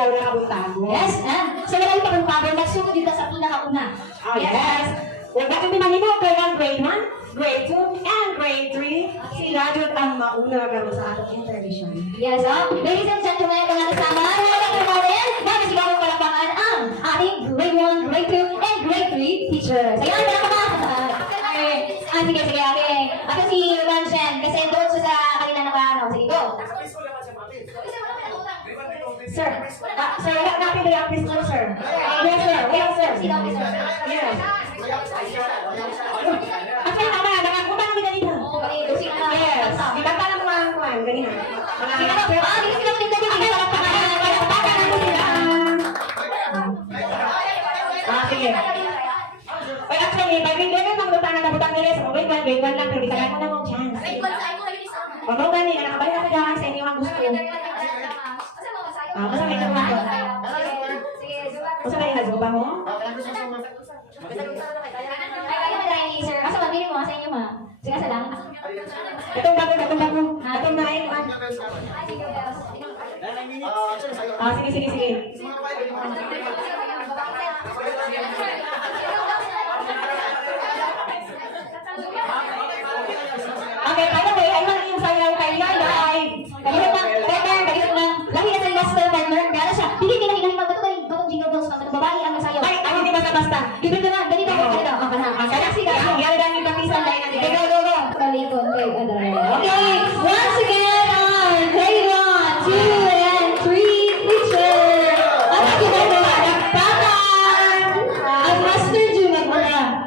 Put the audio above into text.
ikaw na kabuntago. Yes, so wala yung kabuntago, nagsunod dito sa pinakauna. Oh, yes. Well, bakit naman ito? Kaya grade 1, grade 2, and grade 3. Sila dyan ang mauna garo sa ating intervision. Yes, ladies and gentlemen, mga kasama, nalagay natin, magsigaw ng palakpakan ang ating grade 1, grade 2, and grade 3 teachers. Ayan, palakpakan! Sige, okay. Ako si Ranshen, kasi doon siya sa kanila nakaano. Sige, go! Sir, sir, wala natin na yung preschool, sir. Yes, sir. Yes, sir. Yes. At saka tama, nakapunta kami ganito. Yes. Iba pa lang mga kuwan, ganito. Hindi sila ulit na dito. Palakpakan natin sila. Sige. Well, actually, pag hindi na maglutan na nabutang nila sa grade 1, grade 1 lang, pero bitagan mo na mong chance. Pag mo gani, nakabalik ako dyan sa inyo ang gusto. Masa may nagwa ko? Masa may nagwa mo? Masa mabili mo sa inyo ma? Sige sa lang. Itong bago. Itong nain man. Sige. Okay, by the way, ay man yung sayaw kay Yaya ay kahit lang, lahi na sa master partner, kaya siya, hindi nila hinahin batong jingle bells, mga babae ang masayaw. Ay, hindi basta-basta. Dito na, ganito. Kaya siya, yaya lang yung papisan tayo natin. Go. Kalikon kay Adara. Okay, once again, grade 1, 2, and 3 teacher. At ako na nagpatan ang Master Jumag muna.